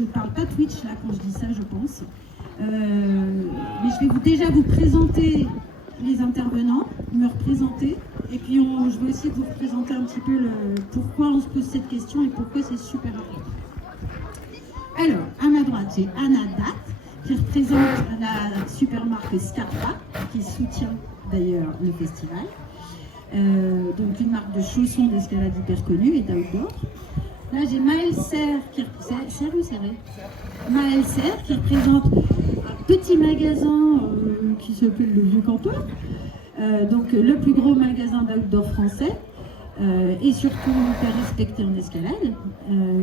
je parle pas Twitch là quand je dis ça, je pense. Mais je vais déjà vous présenter les intervenants, me représenter, et puis je vais aussi vous représenter un petit peu pourquoi on se pose cette question et pourquoi c'est super important. Alors, à ma droite, j'ai Anna Dat, qui représente la super marque Scarpa, qui soutient d'ailleurs le festival. Donc une marque de chaussons d'escalade hyper connue et d'outdoor. Là j'ai Maëlle Serre qui représente un petit magasin qui s'appelle le Vieux Campeur, donc le plus gros magasin d'outdoor français et surtout hyper respecté en escalade,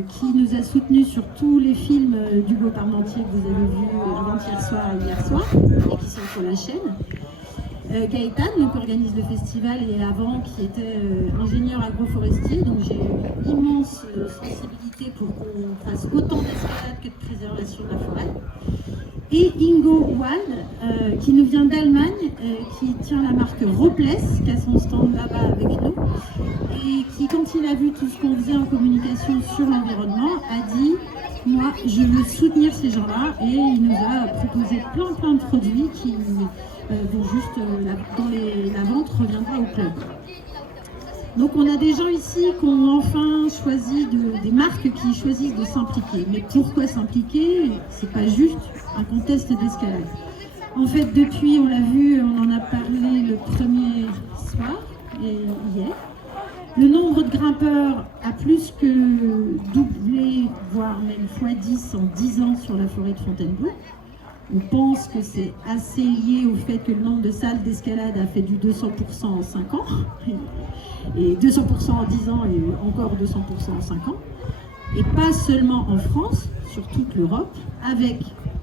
qui nous a soutenus sur tous les films d'Hugo Parmentier que vous avez vus avant-hier soir et hier soir et qui sont sur la chaîne. Gaëtan, donc, qui organise le festival, et avant qui était ingénieur agroforestier, donc j'ai une immense sensibilité pour qu'on fasse autant d'escalade que de préservation de la forêt. Et Ingo Wald, qui nous vient d'Allemagne, qui tient la marque Ropless, qui a son stand là-bas avec nous, et qui, quand il a vu tout ce qu'on faisait en communication sur l'environnement, a dit « Moi, je veux soutenir ces gens-là », et il nous a proposé plein de produits qui... donc juste la vente reviendra au club. Donc on a des gens ici qui ont enfin choisi, des marques qui choisissent de s'impliquer. Mais pourquoi s'impliquer? C'est pas juste un contest d'escalade. En fait, depuis, on l'a vu, on en a parlé le premier soir et hier, le nombre de grimpeurs a plus que doublé, voire même x10 en 10 ans sur la forêt de Fontainebleau. On pense que c'est assez lié au fait que le nombre de salles d'escalade a fait du 200% en 5 ans, et 200% en 10 ans et encore 200% en 5 ans, et pas seulement en France, sur toute l'Europe, avec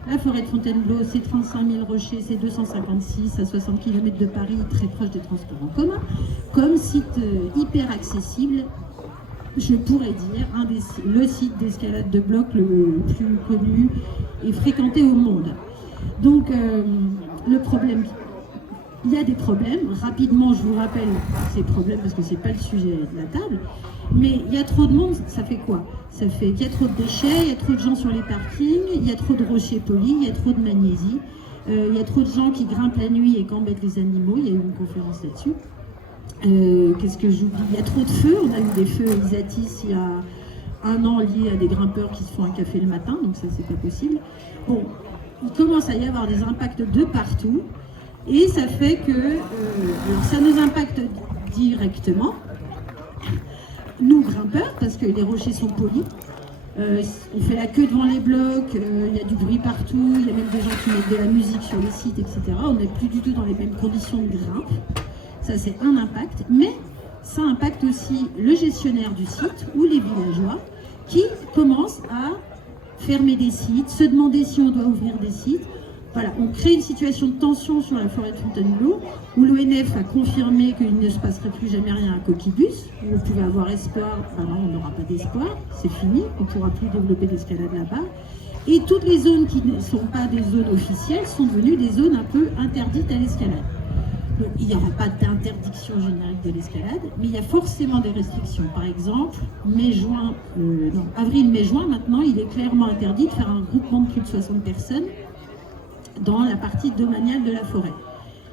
la forêt de Fontainebleau, ses 35 000 rochers, ses 256 à 60 km de Paris, très proche des transports en commun, comme site hyper accessible, je pourrais dire, le site d'escalade de bloc le plus connu et fréquenté au monde. Donc, le problème, il y a des problèmes. Rapidement, je vous rappelle ces problèmes parce que ce n'est pas le sujet de la table. Mais il y a trop de monde, ça fait quoi? Ça fait qu'il y a trop de déchets, il y a trop de gens sur les parkings, il y a trop de rochers polis, il y a trop de magnésie, il y a trop de gens qui grimpent la nuit et qui embêtent les animaux. Il y a eu une conférence là-dessus. Qu'est-ce que j'oublie? Il y a trop de feux. On a eu des feux à Isatis il y a un an liés à des grimpeurs qui se font un café le matin, donc ça c'est pas possible. Bon, il commence à y avoir des impacts de partout et ça fait que alors ça nous impacte directement, nous grimpeurs, parce que les rochers sont polis. On fait la queue devant les blocs, il y a du bruit partout, il y a même des gens qui mettent de la musique sur les sites, etc. On n'est plus du tout dans les mêmes conditions de grimpe. Ça, c'est un impact, mais ça impacte aussi le gestionnaire du site ou les villageois qui commencent à fermer des sites, se demander si on doit ouvrir des sites. Voilà, on crée une situation de tension sur la forêt de Fontainebleau où l'ONF a confirmé qu'il ne se passerait plus jamais rien à Coquibus, où on pouvait avoir espoir. Enfin non, on n'aura pas d'espoir, c'est fini, on ne pourra plus développer d'escalade là-bas. Et toutes les zones qui ne sont pas des zones officielles sont devenues des zones un peu interdites à l'escalade. Donc, il n'y aura pas d'interdiction générique de l'escalade, mais il y a forcément des restrictions. Par exemple, avril, mai, juin, maintenant, il est clairement interdit de faire un groupement de plus de 60 personnes dans la partie domaniale de la forêt.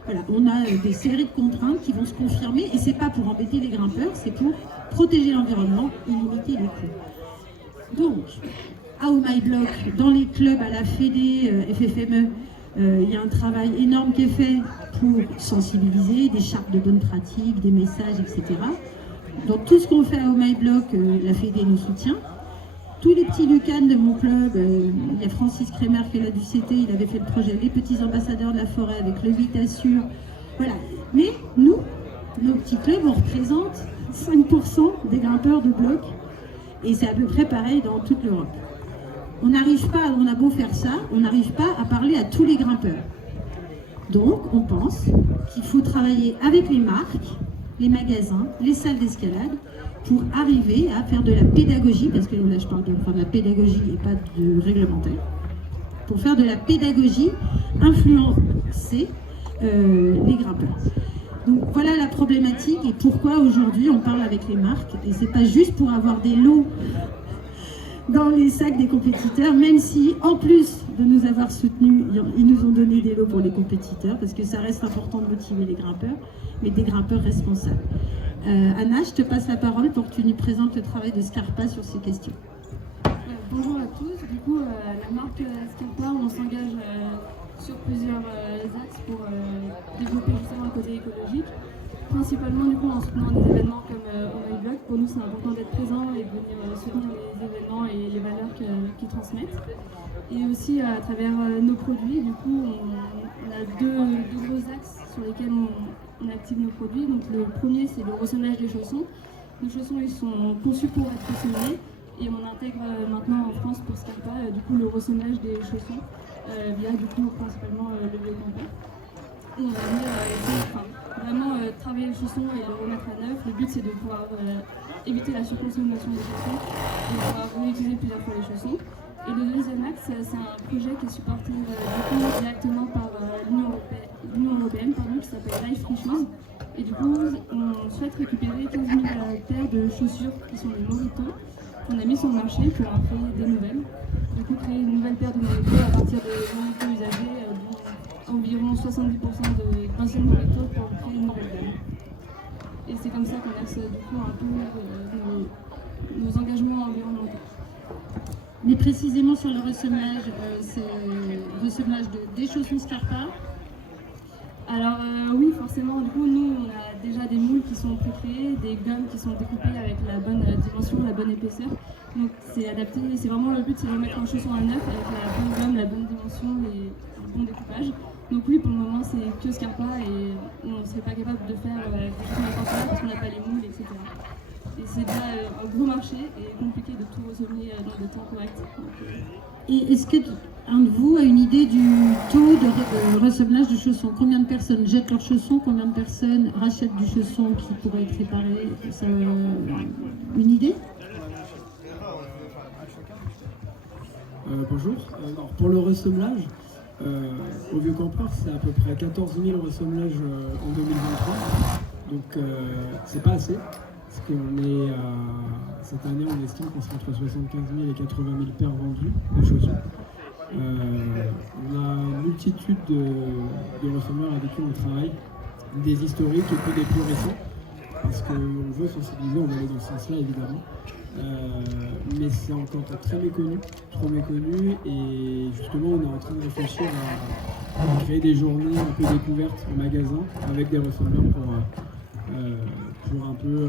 Voilà, on a des séries de contraintes qui vont se confirmer, et c'est pas pour embêter les grimpeurs, c'est pour protéger l'environnement et limiter les coûts. Donc, à Oh My Block, dans les clubs, à la Fédé, FFME, il y a un travail énorme qui est fait pour sensibiliser, des chartes de bonnes pratiques, des messages, etc. Donc tout ce qu'on fait à Oh My Block, la Fédé nous soutient. Tous les petits Lucanes de mon club, il y a Francis Crémer qui est là du CT, il avait fait le projet Les Petits Ambassadeurs de la Forêt avec le 8 Assure. Voilà. Mais nous, nos petits clubs, on représente 5% des grimpeurs de bloc. Et c'est à peu près pareil dans toute l'Europe. On n'arrive pas, on a beau faire ça, on n'arrive pas à parler à tous les grimpeurs. Donc, on pense qu'il faut travailler avec les marques, les magasins, les salles d'escalade, pour arriver à faire de la pédagogie, parce que là je parle de la pédagogie et pas de réglementaire, pour faire de la pédagogie, influencer les grimpeurs. Donc voilà la problématique et pourquoi aujourd'hui on parle avec les marques, et c'est pas juste pour avoir des lots dans les sacs des compétiteurs, même si, en plus de nous avoir soutenus, ils nous ont donné des lots pour les compétiteurs, parce que ça reste important de motiver les grimpeurs, mais des grimpeurs responsables. Anna, je te passe la parole pour que tu nous présentes le travail de Scarpa sur ces questions. Bonjour à tous. Du coup, la marque Scarpa, on s'engage sur plusieurs axes pour développer justement le côté écologique. Principalement du coup en soutenant des événements comme Oh My Blog. Pour nous c'est important d'être présent et de venir soutenir les événements et les valeurs qu'ils transmettent. Et aussi à travers nos produits, du coup on a deux gros axes sur lesquels on active nos produits. Donc le premier c'est le ressonnage des chaussons. Nos chaussons ils sont conçus pour être ressonnés et on intègre maintenant en France pour Scarpa du coup le ressonnage des chaussons via du coup principalement le Biocampeur. On va venir vraiment travailler les chaussons et le remettre à neuf. Le but c'est de pouvoir éviter la surconsommation des chaussons et de pouvoir réutiliser plusieurs fois les chaussons. Et le deuxième axe, c'est un projet qui est supporté directement par l'Union européenne qui s'appelle Life Free Shoes. Et du coup, on souhaite récupérer 15 000 paires de chaussures qui sont des Morito qu'on a mis sur le marché pour en créer des nouvelles. Du coup, créer une nouvelle paire de Morito à partir des Morito usagés, dont environ 70% d'anciennes Morito pour créer une nouvelle gamme. Et c'est comme ça qu'on axe du coup un peu nos engagements environnementaux. Mais précisément sur le ressemblage, c'est le ressemblage des chaussons Scarpa. Alors oui, forcément, du coup, nous, on a déjà des moules qui sont pré-créés, des gommes qui sont découpées avec la bonne dimension, la bonne épaisseur. Donc c'est adapté, c'est vraiment le but, c'est de mettre un chausson à neuf avec la bonne gomme, la bonne dimension et le bon découpage. Donc oui, pour le moment, c'est que Scarpa et on ne serait pas capable de faire des chaussons internationaux parce qu'on n'a pas les moules, etc. Et c'est déjà un gros marché et compliqué de tout ressembler dans des temps corrects. Et est-ce que un de vous a une idée du taux de ressemblage de chaussons? Combien de personnes jettent leurs chaussons? Combien de personnes rachètent du chausson qui pourrait être réparé? Ça, une idée? Bonjour. Alors, pour le ressemblage, au Biocampeur, c'est à peu près 14 000 ressemblages en 2023. Donc, c'est pas assez. Parce qu'on est cette année, on estime qu'on sera entre 75 000 et 80 000 paires vendues de chaussons. On a une multitude de ressembleurs avec qui on travaille, des historiques et puis des plus récents, parce qu'on veut sensibiliser, on va aller dans ce sens-là évidemment. Mais c'est encore très méconnu, trop méconnu, et justement on est en train de réfléchir à créer des journées un peu découvertes en magasin avec des ressembleurs pour un peu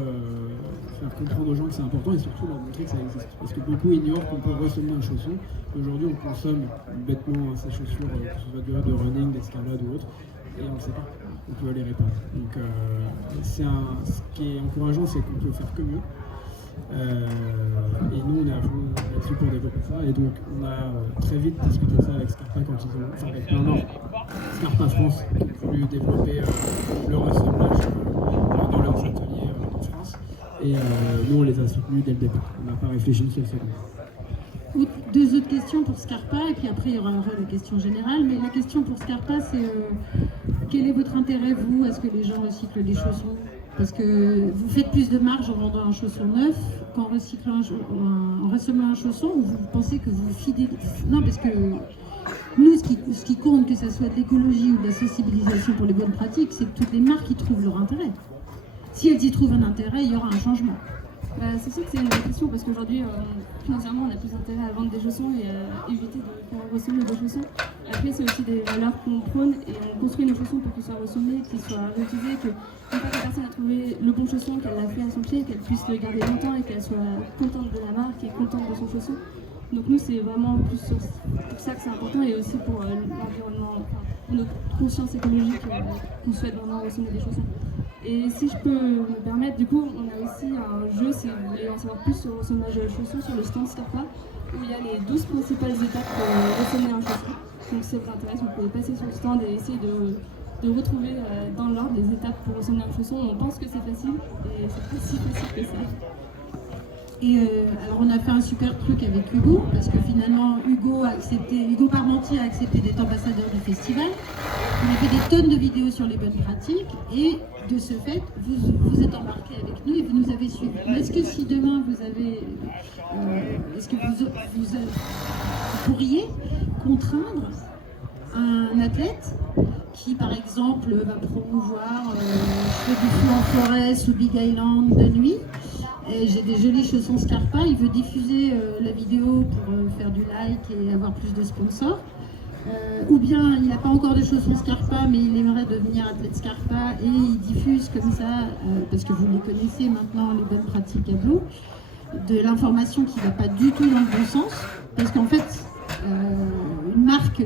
faire comprendre aux gens que c'est important et surtout leur montrer que ça existe. Parce que beaucoup ignorent qu'on peut ressembler un chausson. Aujourd'hui, on consomme bêtement ces chaussures, que ce soit de running, d'escalade ou autre, et on ne le sait pas. On peut les réparer. Donc, ce qui est encourageant, c'est qu'on peut faire que mieux. Et nous, on est à fond là-dessus pour développer ça. Et donc, on a très vite discuté de ça avec Scarpa quand ils ont, enfin avec Scarpa France, qui ont voulu développer le ressemblage dans leurs ateliers en France. Et nous, on les a soutenus dès le départ. On n'a pas réfléchi une seule seconde. Deux autres questions pour Scarpa, et puis après il y aura la question générale. Mais la question pour Scarpa, c'est quel est votre intérêt, vous, à ce que les gens recyclent des chaussons? Parce que vous faites plus de marge en vendant un chausson neuf qu'en recyclant en ressemblant un chausson, ou vous pensez que vous fidélisez? Non, parce que nous, ce qui compte, que ce soit de l'écologie ou de la sensibilisation pour les bonnes pratiques, c'est que toutes les marques y trouvent leur intérêt. Si elles y trouvent un intérêt, il y aura un changement. C'est sûr que c'est une vraie question parce qu'aujourd'hui, financièrement, on a plus intérêt à vendre des chaussons et à éviter de faire ressembler des chaussons. Après, c'est aussi des valeurs qu'on prône et on construit nos chaussons pour qu'ils soient ressemblés, qu'ils soient réutilisés, que une fois que la personne a trouvé le bon chausson, qu'elle l'a fait à son pied, qu'elle puisse le garder longtemps et qu'elle soit contente de la marque et contente de son chausson. Donc nous, c'est vraiment plus pour ça que c'est important et aussi pour l'environnement, pour notre conscience écologique qu'on souhaite vraiment ressembler des chaussons. Et si je peux me permettre, du coup, on a aussi un jeu, si vous voulez en savoir plus sur le ressemblage de chaussons, sur le stand Scarpa, où il y a les 12 principales étapes pour ressembler un chausson. Donc si ça vous intéresse, vous pouvez passer sur le stand et essayer de retrouver dans l'ordre les étapes pour ressembler un chausson. On pense que c'est facile, et c'est pas si facile que ça. Alors on a fait un super truc avec Hugo, parce que finalement Hugo Parmentier a accepté d'être ambassadeur du festival. On a fait des tonnes de vidéos sur les bonnes pratiques et de ce fait, vous êtes embarqués avec nous et vous nous avez suivis. Est-ce que si demain vous avez, est-ce que vous pourriez contraindre un athlète qui, par exemple, va promouvoir je fais du feu en forêt sous Big Island de nuit, et j'ai des jolis chaussons Scarpa, il veut diffuser la vidéo pour faire du like et avoir plus de sponsors, ou bien il n'a pas encore de chaussons Scarpa mais il aimerait devenir athlète Scarpa et il diffuse comme ça, parce que vous les connaissez maintenant, les bonnes pratiques à Blue, de l'information qui ne va pas du tout dans le bon sens, parce qu'en fait une marque,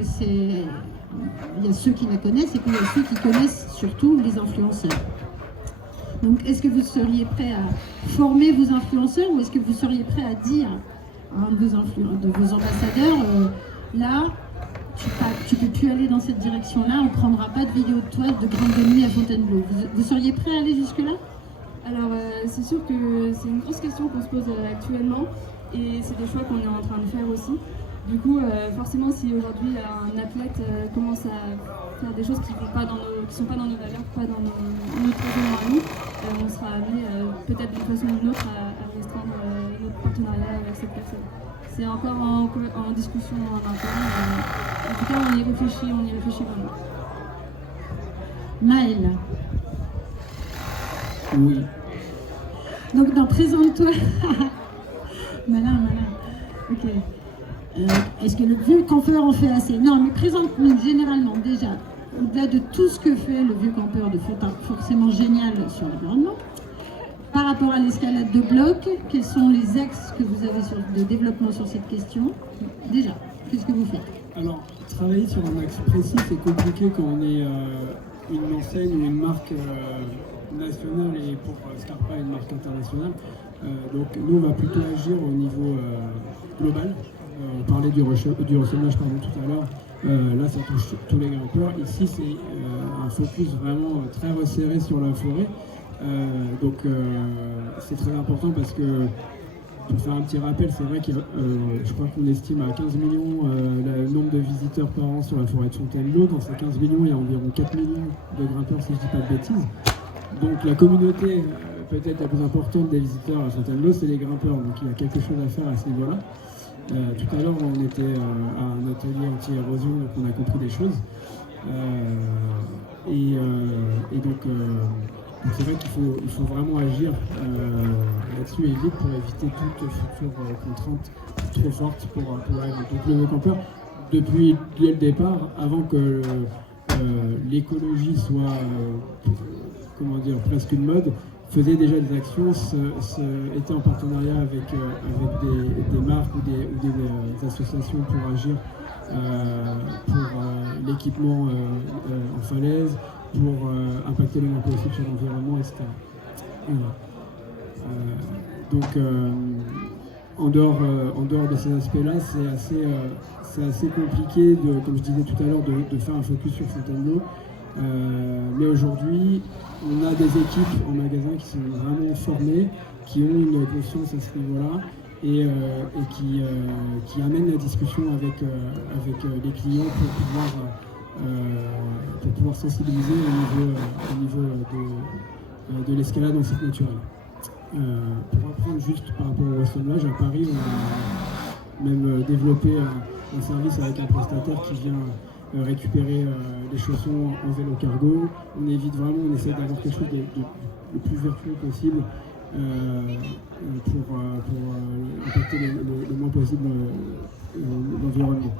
il y a ceux qui la connaissent et puis il y a ceux qui connaissent surtout les influenceurs. Donc est-ce que vous seriez prêt à former vos influenceurs ou est-ce que vous seriez prêt à dire à un de vos ambassadeurs là, tu peux plus aller dans cette direction-là, on ne prendra pas de vidéo de toi de grande de nuit à Fontainebleau. Vous seriez prêt à aller jusque-là? Alors c'est sûr que c'est une grosse question qu'on se pose actuellement et c'est des choix qu'on est en train de faire aussi. Du coup, forcément, si aujourd'hui un athlète commence à faire des choses qui ne sont pas dans nos valeurs, pas dans notre raisonnement à nous, on sera amené peut-être d'une façon ou d'une autre à restreindre notre partenariat avec cette personne. C'est encore en discussion en interne. En tout cas, on y réfléchit vraiment. Maëlle. Oui. Donc, présente-toi. Malin. Ok. Est-ce que le vieux campeur en fait assez? Non, mais présente-nous généralement déjà, au-delà de tout ce que fait le vieux campeur de Fontaine, forcément génial sur l'environnement, par rapport à l'escalade de bloc, quels sont les axes que vous avez de développement sur cette question? Déjà, qu'est-ce que vous faites? Alors, travailler sur un axe précis, c'est compliqué quand on est une enseigne ou une marque nationale et pour Scarpa une marque internationale. Donc nous, on va plutôt agir au niveau global. On parlait du ressemblage tout à l'heure. Là, ça touche tous les grimpeurs. Ici, c'est un focus vraiment très resserré sur la forêt. Donc, c'est très important parce que, pour faire un petit rappel, c'est vrai que je crois qu'on estime à 15 millions le nombre de visiteurs par an sur la forêt de Fontainebleau. Dans ces 15 millions, il y a environ 4 millions de grimpeurs, si je ne dis pas de bêtises. Donc, la communauté peut-être la plus importante des visiteurs à Fontainebleau, c'est les grimpeurs. Donc, il y a quelque chose à faire à ce niveau-là. Tout à l'heure, on était à un atelier anti-érosion, donc on a compris des choses. Et donc, c'est vrai qu'il faut vraiment agir là-dessus et vite pour éviter toute future contrainte trop forte pour arriver. Donc le campeur, depuis dès le départ, avant que l'écologie soit presque une mode, faisait déjà des actions, était en partenariat avec des marques ou des associations pour agir pour l'équipement en falaise, pour impacter le moins possible sur l'environnement, etc. Donc, en dehors de ces aspects-là, c'est assez compliqué, comme je disais tout à l'heure, de faire un focus sur Fontainebleau. Mais aujourd'hui, on a des équipes en magasin qui sont vraiment formées, qui ont une conscience à ce niveau-là et qui amènent la discussion avec les clients pour pouvoir sensibiliser au niveau de l'escalade en site naturel. Pour reprendre juste par rapport au ressemblage, à Paris, on a même développé un service avec un prestataire qui vient récupérer les chaussons en vélo cargo. On évite vraiment, on essaie d'avoir quelque chose de plus vertueux possible pour impacter le moins possible l'environnement.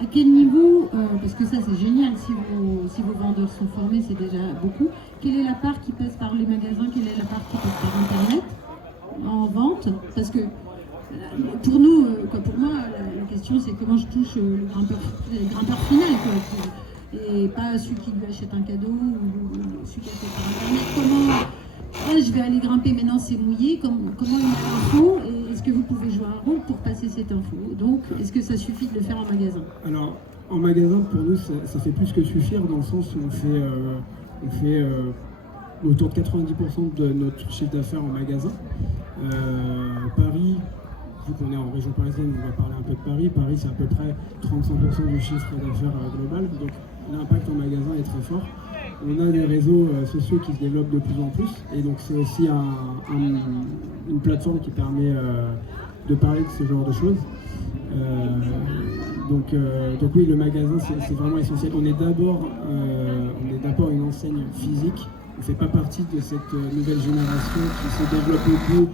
À quel niveau, parce que ça c'est génial, si vos vendeurs sont formés, c'est déjà beaucoup. Quelle est la part qui passe par les magasins, quelle est la part qui passe par Internet en vente? Parce que pour nous, pour moi, la question c'est comment je touche le grimpeur final, et pas celui qui lui achète un cadeau ou celui qui achète par Internet. Comment je vais aller grimper, maintenant c'est mouillé, comment il y a l'info, et est-ce que vous pouvez jouer un rôle pour passer cette info? Donc, est-ce que ça suffit de le faire en magasin? Alors, en magasin, pour nous, ça fait plus que suffire, dans le sens où on fait autour de 90% de notre chiffre d'affaires en magasin. Paris, vu qu'on est en région parisienne, on va parler un peu de Paris. Paris, c'est à peu près 35% du chiffre d'affaires global, donc l'impact en magasin est très fort. On a des réseaux sociaux qui se développent de plus en plus, et donc c'est aussi une plateforme qui permet de parler de ce genre de choses. Donc oui, le magasin, c'est vraiment essentiel. On est d'abord une enseigne physique. On ne fait pas partie de cette nouvelle génération qui se développe beaucoup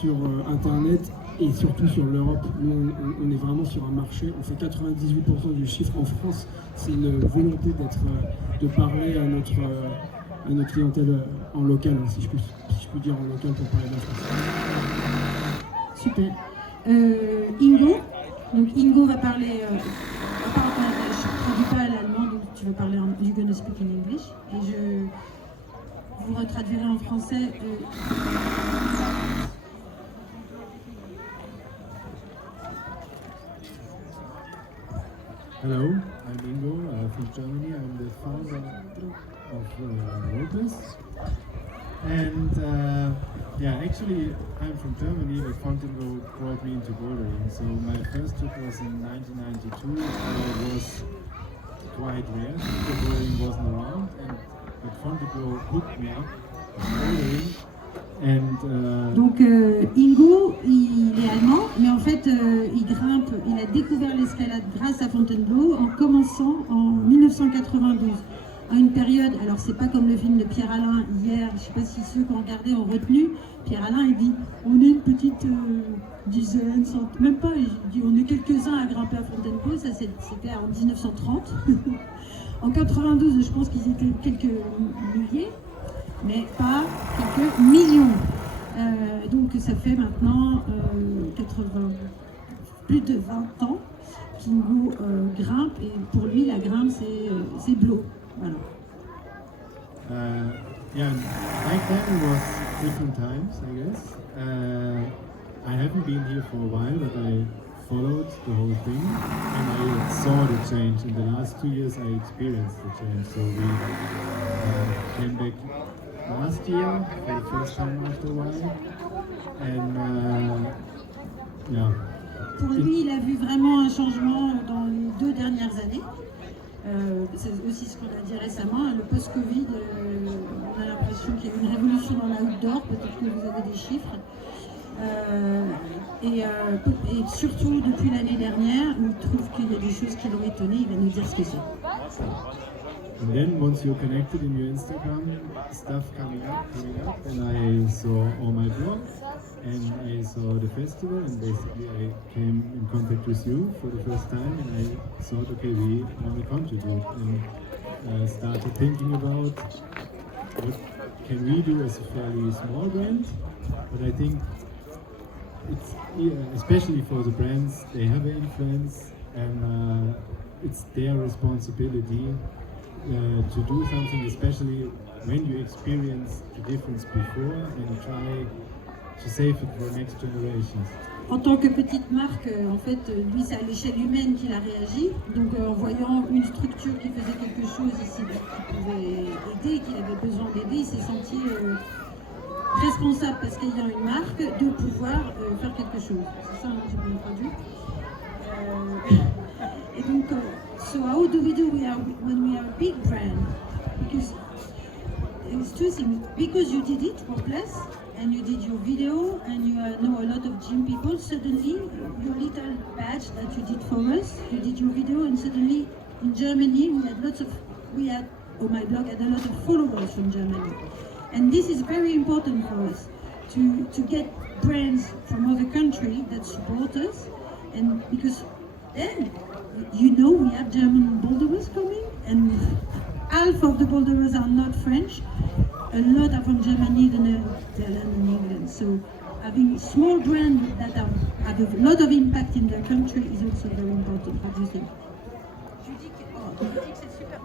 sur Internet et surtout sur l'Europe. Nous, on est vraiment sur un marché. On fait 98% du chiffre en France. C'est une volonté de parler à notre clientèle en local, si je puis dire en local pour parler de la France. Super. Ingo. Donc Ingo va parler. Je ne traduis pas à l'allemand, donc tu vas parler en. You're gonna speak in English. Et je vous retraduirai en français. Hello, I'm Ingo from Germany. I'm the founder of Lopez. And actually, I'm from Germany, but Fontainebleau brought me into bouldering. So my first trip was in 1992. It was quite rare. Bouldering wasn't around, but Fontainebleau hooked me up bouldering. Donc Ingo, il est allemand, mais en fait il grimpe, il a découvert l'escalade grâce à Fontainebleau en commençant en 1992. À une période, alors c'est pas comme le film de Pierre Alain hier, je sais pas si ceux qui ont regardé ont retenu, Pierre Alain il dit on est une petite dizaine, même pas, il dit on est quelques-uns à grimper à Fontainebleau, ça c'était en 1930. En 92 je pense qu'ils étaient quelques milliers, mais pas quelques millions. Donc ça fait maintenant plus de 20 ans qu'Ingo grimpe, et pour lui la grimpe c'est Blo. Voilà. Back then it was different times, I guess. I haven't been here for a while, but I followed the whole thing, and I saw the change. In the last 2 years, I experienced the change. So we came back last year for the first time after a while, and Pour lui, il a vu vraiment un changement dans les 2 dernières années. C'est aussi ce qu'on a dit récemment, le post-Covid, on a l'impression qu'il y a eu une révolution dans l'outdoor, peut-être que vous avez des chiffres. Et surtout depuis l'année dernière, où il trouve qu'il y a des choses qui l'ont étonné, il va nous dire ce que c'est. And then once you're connected in your Instagram, stuff coming up, and I saw all my blogs, and I saw the festival, and basically I came in contact with you for the first time, and I thought, okay, we want to contribute, and started thinking about what can we do as a fairly small brand, but I think it's, especially for the brands, they have an influence, and it's their responsibility to do something, especially when you experience the difference before, and try to save it for next generations. En tant que petite marque, en fait, lui, c'est à l'échelle humaine qu'il a réagi. Donc, en voyant une structure qui faisait quelque chose ici, qui pouvait aider, qu'il avait besoin d'aider, il s'est senti responsable, parce qu'il y a une marque, de pouvoir faire quelque chose. C'est ça, j'ai bien traduit. Et donc, so how do we do when we are a big brand? Because it's two things. Because you did it for less, and you did your video, and you know a lot of gym people, suddenly your little badge that you did for us, you did your video, and suddenly in Germany my blog had a lot of followers from Germany. And this is very important for us, to get brands from other countries that support us, and because then we have German boulderers coming, and half of the boulderers are not French. A lot are from Germany, the Netherlands, and England. So having small brands that have a lot of impact in their country is also very important. What do you think? Judy, c'est super.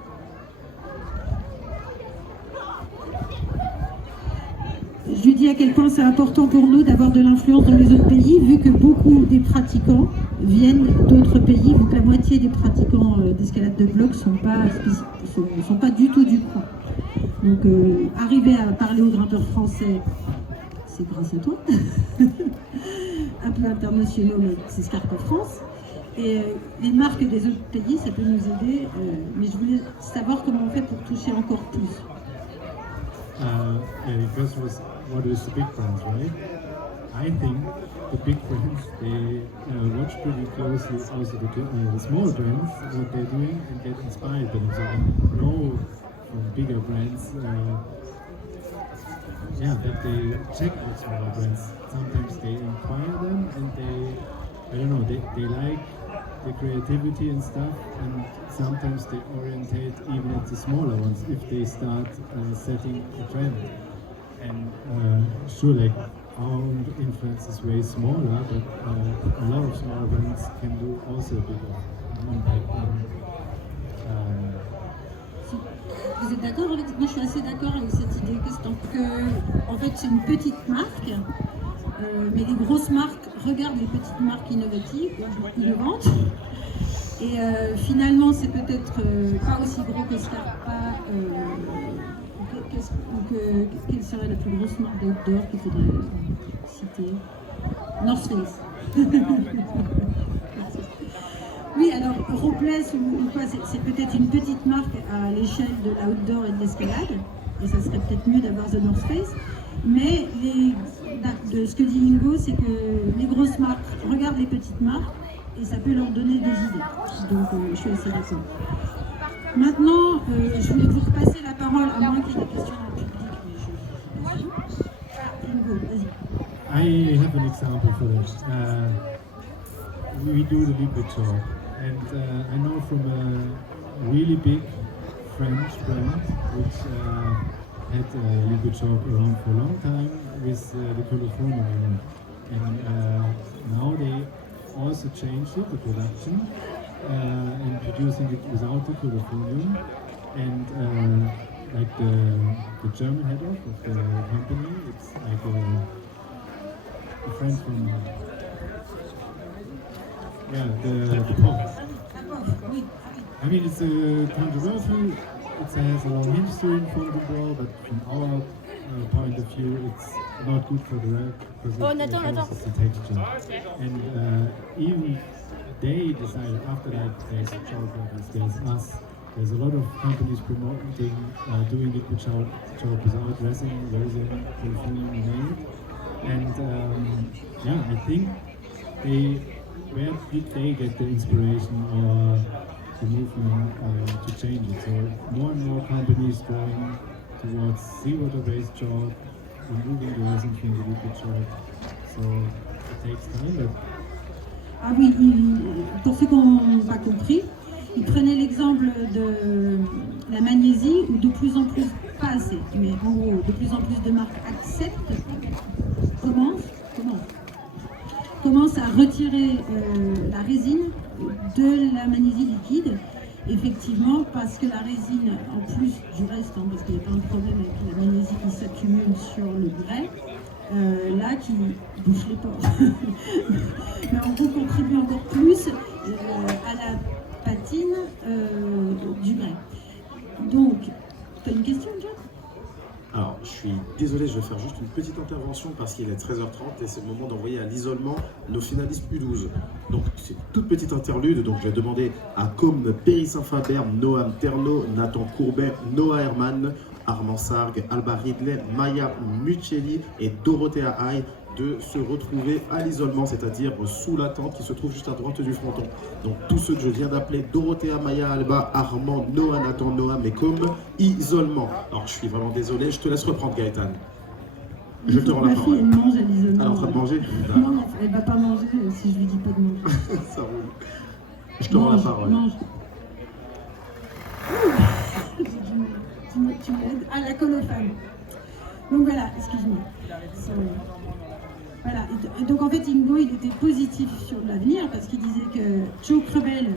Je lui dis à quel point c'est important pour nous d'avoir de l'influence dans les autres pays, vu que beaucoup des pratiquants viennent d'autres pays, vu que la moitié des pratiquants d'escalade de bloc ne sont pas du tout du coin. Donc arriver à parler aux grimpeurs français, c'est grâce à toi. Un peu internationaux, mais c'est Scarpa France. Et les marques des autres pays, ça peut nous aider. Mais je voulais savoir comment on fait pour toucher encore plus. And the question was, what is the big brands, right? I think the big brands, they watch pretty closely also the small brands, what they're doing, and get inspired by them. So I know from bigger brands, that they check out smaller brands. Sometimes they inspire them, and I don't know, they like the creativity and stuff, and sometimes they orientate even at the smaller ones if they start setting a trend. And sure, like our influence is way smaller, but a lot of small brands can do also a big impact on. Vous êtes d'accord avec moi? Je suis assez d'accord avec cette idée que en fait c'est une petite marque, mais les grosses marques regardent les petites marques innovantes. Et finalement, c'est peut-être pas aussi gros que Scarpa. Quelle serait la plus grosse marque d'outdoor qu'il faudrait citer? North Face. Oui, alors Europlace ou quoi, c'est peut-être une petite marque à l'échelle de l'outdoor et de l'escalade. Et ça serait peut-être mieux d'avoir The North Face. Mais ce que dit Ingo, c'est que les grosses marques regardent les petites marques et ça peut leur donner des idées. Donc je suis assez d'accord. Maintenant, je voulais vous repasser la parole, à moins qu'il y ait des questions dans le public. Ingo, vas-y. I have an example for this. We do the liquid chalk, and I know from a really big French brand which had liquid chalk around for a long time with the Californium, and now they also changed it, the production, and producing it without the Californium, and like the German head of the company, it's like a friend from the pop. I mean, it's controversial. It has a long history in football, but from our point of view, it's not good for the rep because it reduces the texture. And even they decided after that there's a chalk, there's a lot of companies promoting doing liquid chalk without resin, perfume made. And I think where did they get the inspiration or the movement to change it? So more and more companies going towards seawater-based chalk, removing the resin from the liquid chalk. So it takes time, but Ah oui, pour ceux qui n'ont pas compris, il prenait l'exemple de la magnésie où de plus en plus, pas assez, mais en gros, de plus en plus de marques commencent à retirer la résine de la magnésie liquide, effectivement, parce que la résine, en plus du reste, parce qu'il y a plein de problèmes avec la magnésie qui s'accumule sur le grès, là qui bouche les portes. Mais en gros, contribue encore plus à la patine du grès. Donc, tu as une question, John? Alors, je suis désolé, je vais faire juste une petite intervention parce qu'il est 13h30 et c'est le moment d'envoyer à l'isolement nos finalistes U12. Donc, c'est une toute petite interlude. Donc, je vais demander à Côme, Perry Saint-Faber, Noam Terno, Nathan Courbet, Noah Herman, Armand Sargue, Alba Ridley, Maya Muccelli et Dorothea Haye de se retrouver à l'isolement, c'est-à-dire sous la tente qui se trouve juste à droite du fronton. Donc tous ceux que je viens d'appeler, Dorothea, Maya, Alba, Armand, Noah, Nathan, Noam et Côme, isolement. Alors je suis vraiment désolé, je te laisse reprendre Gaëtan. Je te rends la parole. Elle mange à l'isolement. Elle est en train de manger? Non, elle ne va pas manger si je lui dis pas de manger. Ça roule. Je te rends la parole. Mange. Tu m'aides à la colophane. Donc voilà, excuse-moi. Voilà, et donc en fait Ingo il était positif sur l'avenir parce qu'il disait que Choke Rebel,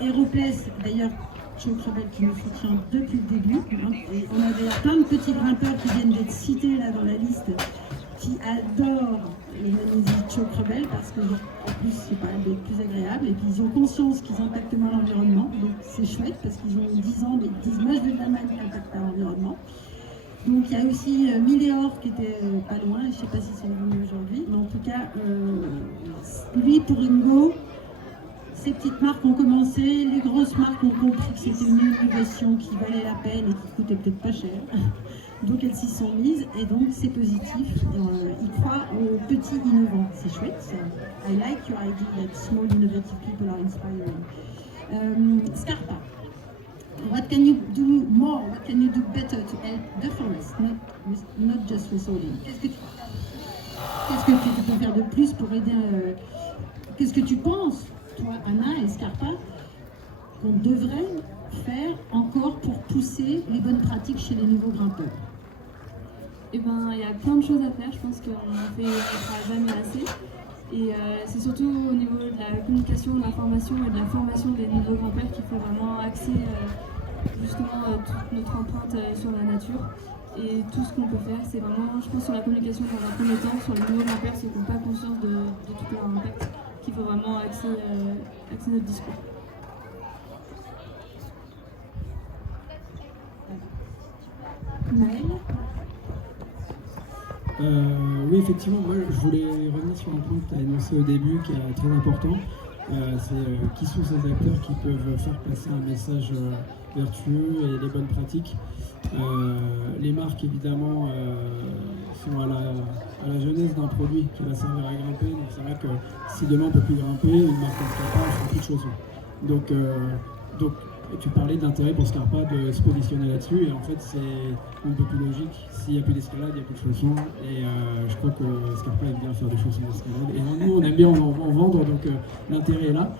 Aeroplace, d'ailleurs Choke Rebel qui nous soutient depuis le début, et on avait plein de petits grimpeurs qui viennent d'être cités là dans la liste qui adorent les magnésies chocs rebelles parce que en plus c'est pas d'être plus agréable et puis ils ont conscience qu'ils impactent moins l'environnement, donc c'est chouette parce qu'ils ont 10 ans mais ils disent moi je veux de l'Allemagne qui impacte pas l'environnement. Donc il y a aussi Milléor qui était pas loin, je ne sais pas s'ils sont venus aujourd'hui, mais en tout cas lui pour Ingo, ces petites marques ont commencé, les grosses marques ont compris que c'était une innovation qui valait la peine et qui coûtait peut-être pas cher. Donc elles s'y sont mises et donc c'est positif. Ils croient aux petits innovants, c'est chouette. Ça. I like your idea that small innovative people are inspiring. Scarpa, what can you do more? What can you do better to help the forest, not just resourcing? Qu'est-ce que tu peux faire de plus pour aider? Qu'est-ce que tu penses, toi, Anna et Scarpa, qu'on devrait faire encore pour pousser les bonnes pratiques chez les nouveaux grimpeurs? Eh ben, il y a plein de choses à faire, je pense qu'on ne fera jamais assez. Et c'est surtout au niveau de la communication, de l'information et de la formation des nouveaux grimpeurs qu'il faut vraiment axer justement toute notre empreinte sur la nature. Et tout ce qu'on peut faire, c'est vraiment, je pense, sur la communication dans un premier temps, sur les nouveaux grimpeurs, ceux qui n'ont pas conscience de tout leur impact, qu'il faut vraiment axer notre discours. Maëlle? Oui, effectivement, moi je voulais revenir sur un point que tu as énoncé au début qui est très important. C'est qui sont ces acteurs qui peuvent faire passer un message vertueux et les bonnes pratiques. Les marques, évidemment, sont à la genèse d'un produit qui va servir à grimper. Donc c'est vrai que si demain on ne peut plus grimper, une marque comme Scarpa ne fera plus de chaussons. Donc tu parlais d'intérêt pour Scarpa de se positionner là-dessus, et en fait c'est un peu plus logique. S'il n'y a plus d'escalade, il n'y a plus de chaussons, et je crois que Scarpa aime bien faire des chaussons d'escalade, et nous on aime bien en vendre, donc l'intérêt est là.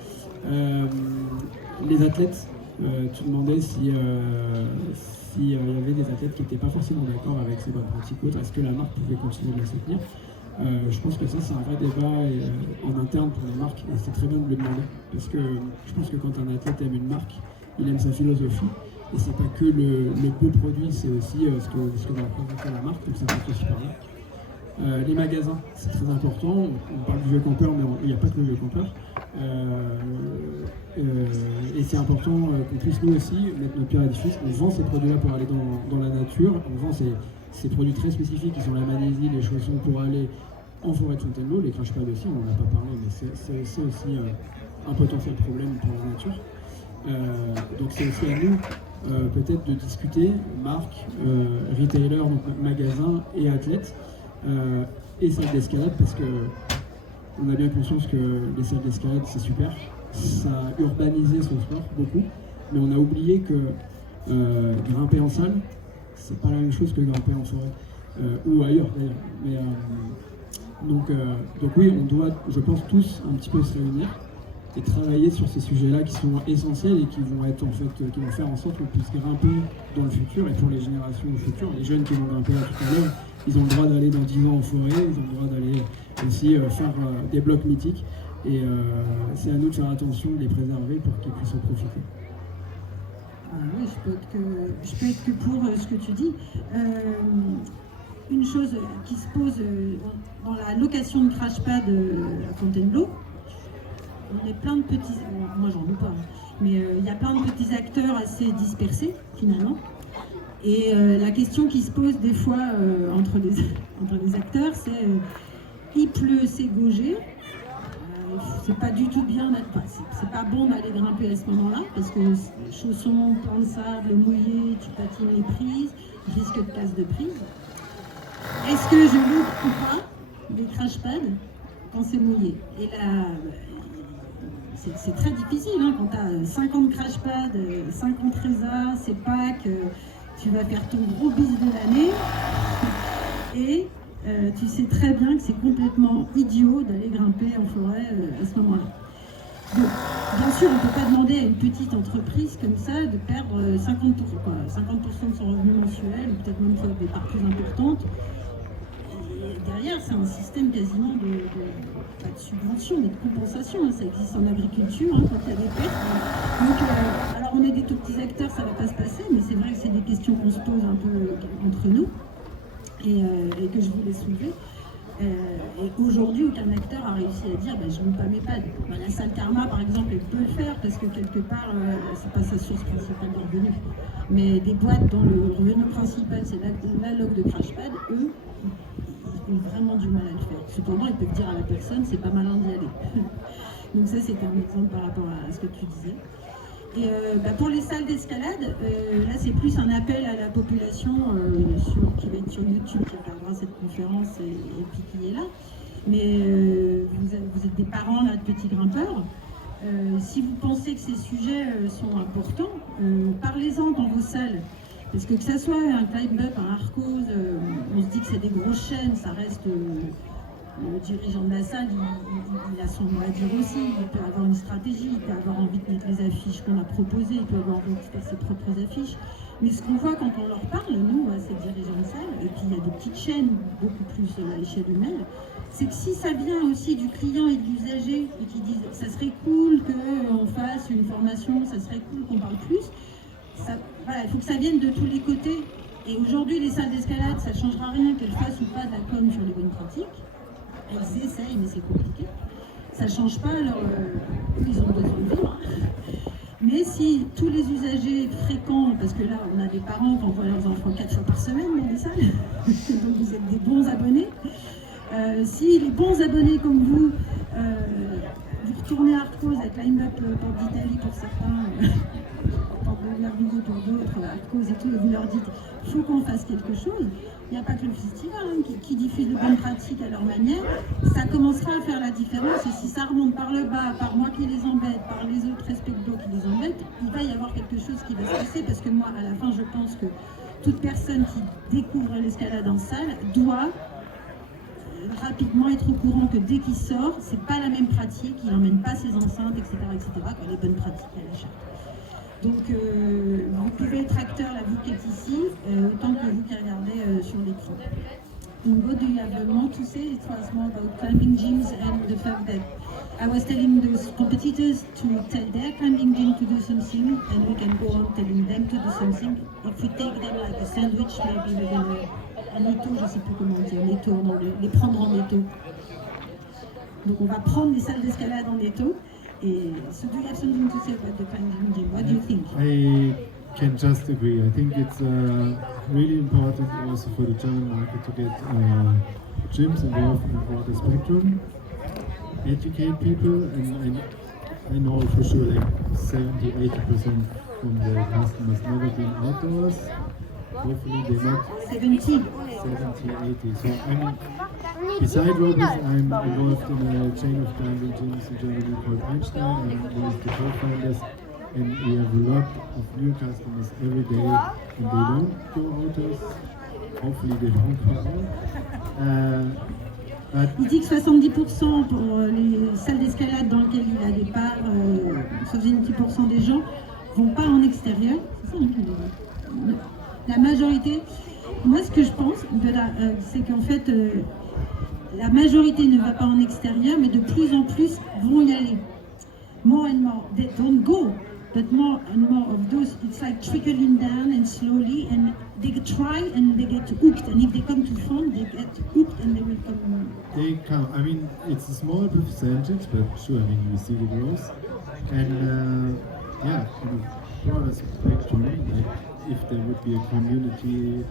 Les athlètes, tu demandais s'il y avait des athlètes qui n'étaient pas forcément d'accord avec ces bonnes pratiques autres, est-ce que la marque pouvait continuer de les soutenir? Je pense que ça c'est un vrai débat en interne pour les marques, et c'est très bien de le demander, parce que je pense que quand un athlète aime une marque, il aime sa philosophie, et c'est pas que le beau produit, c'est aussi ce que va représenter la marque, donc ça peut aussi parler. Les magasins, c'est très important, on parle du vieux campeur, mais il n'y a pas que le vieux campeur. Et c'est important qu'on puisse nous aussi mettre notre pierre à l'édifice. On vend ces produits-là pour aller dans la nature, on vend ces produits très spécifiques qui sont la magnésie, les chaussons pour aller en forêt de Fontainebleau, les crash pads aussi, on n'en a pas parlé, mais c'est aussi un potentiel problème pour la nature. Donc c'est aussi à nous peut-être de discuter, marques, retailers, donc magasins et athlètes, et salles d'escalade, parce que on a bien conscience que les salles d'escalade c'est super, ça a urbanisé son sport beaucoup, mais on a oublié que grimper en salle, c'est pas la même chose que grimper en forêt, ou ailleurs d'ailleurs. Mais, donc oui, on doit, je pense, tous un petit peu se réunir et travailler sur ces sujets-là qui sont essentiels et qui vont être en fait, qui vont faire en sorte qu'on puisse grimper dans le futur, et pour les générations futures, les jeunes qui vont grimper là tout à l'heure, ils ont le droit d'aller dans 10 ans en forêt, ils ont le droit d'aller aussi faire des blocs mythiques, et c'est à nous de faire attention, de les préserver pour qu'ils puissent en profiter. Oui, je peux être que pour ce que tu dis. Une chose qui se pose dans la location de crash pad à Fontainebleau, on est plein de petits, moi j'en veux pas, mais il y a plein de petits acteurs assez dispersés finalement. Et la question qui se pose des fois entre les acteurs, c'est il pleut, c'est gaugé. C'est pas du tout bien, c'est pas bon d'aller grimper à ce moment-là, parce que chaussons, plan de sable, mouillé, tu patines les prises, risque de casse de prise. Est-ce que je loupe ou pas des crash pads quand c'est mouillé? Et là, c'est très difficile, hein, quand tu as 50 crash pads, 50 résas, c'est Pâques, tu vas faire ton gros bis de l'année, et tu sais très bien que c'est complètement idiot d'aller grimper en forêt à ce moment-là. Donc, bien sûr, on ne peut pas demander à une petite entreprise comme ça de perdre 50% de son revenu mensuel, ou peut-être même des parts plus importantes. Et derrière, c'est un système quasiment pas de subvention, mais de compensation. Hein. Ça existe en agriculture, hein, quand il y a des pertes. Donc, alors, on est des tout petits acteurs, ça ne va pas se passer, mais c'est vrai que c'est des questions qu'on se pose un peu entre nous. Et que je voulais soulever. Et aujourd'hui, aucun acteur a réussi à dire je ne loue pas mes pads. La salle Karma, par exemple, elle peut le faire parce que quelque part, c'est pas sa source principale de revenus. Mais des boîtes dont le revenu principal c'est l'alloc de Crashpad, eux, ils ont vraiment du mal à le faire. Cependant, ils peuvent dire à la personne, c'est pas malin d'y aller. Donc ça, c'était un exemple par rapport à ce que tu disais. Et pour les salles d'escalade, là c'est plus un appel à la population qui va être sur YouTube, qui regardera cette conférence et puis qui est là. Mais vous êtes des parents là, de petits grimpeurs. Si vous pensez que ces sujets sont importants, parlez-en dans vos salles. Parce que ça soit un Climb Up, un Arcos, on se dit que c'est des grosses chaînes, ça reste... le dirigeant de la salle, il a son mot à dire aussi, il peut avoir une stratégie, il peut avoir envie de mettre les affiches qu'on a proposées, il peut avoir envie de faire ses propres affiches. Mais ce qu'on voit quand on leur parle, nous, à ces dirigeants de salle, et puis il y a des petites chaînes beaucoup plus à l'échelle humaine, c'est que si ça vient aussi du client et de l'usager, et qui disent ça serait cool qu'on fasse une formation, ça serait cool qu'on parle plus, il faut que ça vienne de tous les côtés. Et aujourd'hui, les salles d'escalade, ça ne changera rien qu'elles fassent ou pas de la com sur les bonnes pratiques. Elles essayent, mais c'est compliqué. Ça ne change pas ils ont besoin de vivre. Mais si tous les usagers fréquents, parce que là, on a des parents qui envoient leurs enfants 4 fois par semaine dans les salles, donc vous êtes des bons abonnés. Si les bons abonnés comme vous, vous retournez à Arcos avec Climb Up Porte d'Italie pour certains, Porte de Verviers pour d'autres, Arcos et tout, et vous leur dites il faut qu'on fasse quelque chose. Il n'y a pas que le festival qui diffuse de bonnes pratiques à leur manière, ça commencera à faire la différence. Et si ça remonte par le bas, par moi qui les embête, par les autres respectos qui les embêtent, il va y avoir quelque chose qui va se passer. Parce que moi, à la fin, je pense que toute personne qui découvre l'escalade en salle doit rapidement être au courant que dès qu'il sort, c'est pas la même pratique, il n'emmène pas ses enceintes, etc., quoi, les bonnes pratiques à l'achat. Donc, vous pouvez être acteur, là, vous qui êtes ici, autant que vous qui regardez sur l'écran. Ingo, do you have more to say? It was more about climbing gyms and the fact that I was telling those competitors to tell their climbing gym to do something, and we can go on telling them to do something. If we take them like a sandwich, maybe we're gonna... Un étau, je ne sais plus comment dire, l'étau, non, les prendre en étau. Donc on va prendre les salles d'escalade en étau. So do you have something to say about the climbing gym? What do you think? I can just agree. I think it's really important also for the German market to get gyms involved in the broader spectrum, educate people, and I know for sure like 70-80% from the customers never been outdoors. Hopefully they're not 70, 80. So I mean, beside Robis, I'm involved in a chain of climbing gyms in Germany called Einstein. I'm one of the co-founders, and we have a lot of new customers every day, and they don't go outdoors. Hopefully they don't go out. Il dit que 70% pour les salles d'escalade dans lesquelles il a des parts, 70% des gens vont pas en extérieur. C'est ça, hein, la majorité, moi ce que je pense, c'est qu'en fait, la majorité ne va pas en extérieur, mais de plus en plus vont y aller. More and more, they don't go, but more and more of those, it's like trickling down and slowly, and they try and they get hooked, and if they come to front, they get hooked and they will come. They come, I mean, it's a small percentage, but sure, I mean, we see the growth. And yeah, in a broader spectrum, like if there would be a community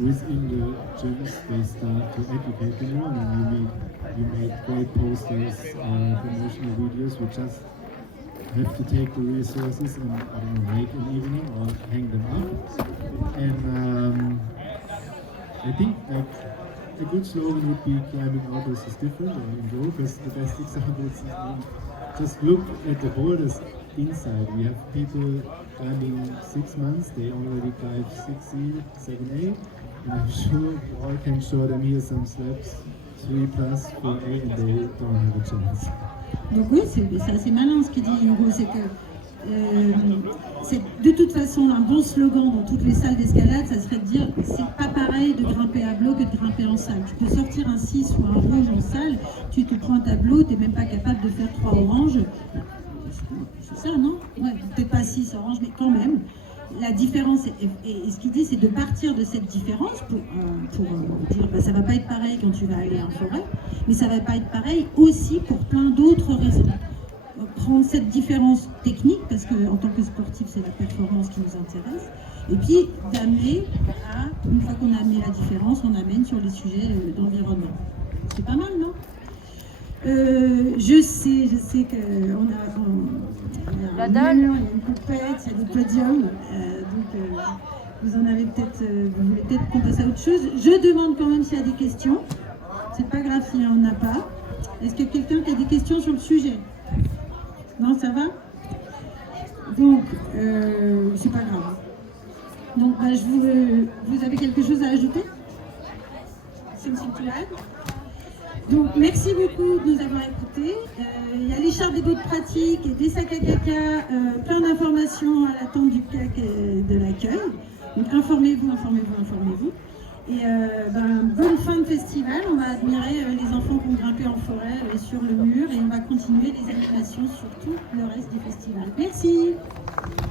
within the gyms, they start to educate them more, and you make great posters, promotional videos. We just have to take the resources and I don't know, make an evening or hang them up. And I think like a good slogan would be climbing outdoors is different, or indoor, because the best example is just look at the boulders inside. We have people climbing 6 months, they already climb 6E, 7A, and I'm sure I can show them here some slabs, 3+, 4A, and they don't have a chance. Donc oui, c'est assez malin ce qu'il dit Ingo, c'est que c'est de toute façon un bon slogan dans toutes les salles d'escalade, ça serait de dire c'est pas pareil de grimper à tableau que de grimper en salle. Tu peux sortir un 6 ou un rouge en salle, tu te prends un tableau, tu n'es même pas capable de faire 3 oranges. C'est ça, non? Ouais, peut-être pas 6 oranges, mais quand même. la différence, et ce qu'il dit, c'est de partir de cette différence pour dire bah, ça va pas être pareil quand tu vas aller en forêt, mais ça va pas être pareil aussi pour plein d'autres raisons. Prendre cette différence technique, parce qu'en tant que sportif, c'est la performance qui nous intéresse, et puis d'amener à, une fois qu'on a amené la différence, on amène sur les sujets d'environnement. C'est pas mal, non? Je sais qu'on a un mur, il y a une coupette, il y a des podiums, vous en avez peut-être, vous voulez peut-être qu'on passe à autre chose. Je demande quand même s'il y a des questions. C'est pas grave s'il n'y en a pas. Est-ce qu'il y a quelqu'un qui a des questions sur le sujet? Non, ça va? Donc, c'est pas grave. Donc, bah, vous avez quelque chose à ajouter? Something to add? Donc, merci beaucoup de nous avoir écoutés. Il y a l'écharpe des bonnes pratiques et des sacs à caca, plein d'informations à l'attente du CAC et de l'accueil. Donc, informez-vous. Et bonne fin de festival. On va admirer les enfants qui ont grimpé en forêt sur le mur et on va continuer les animations sur tout le reste du festival. Merci.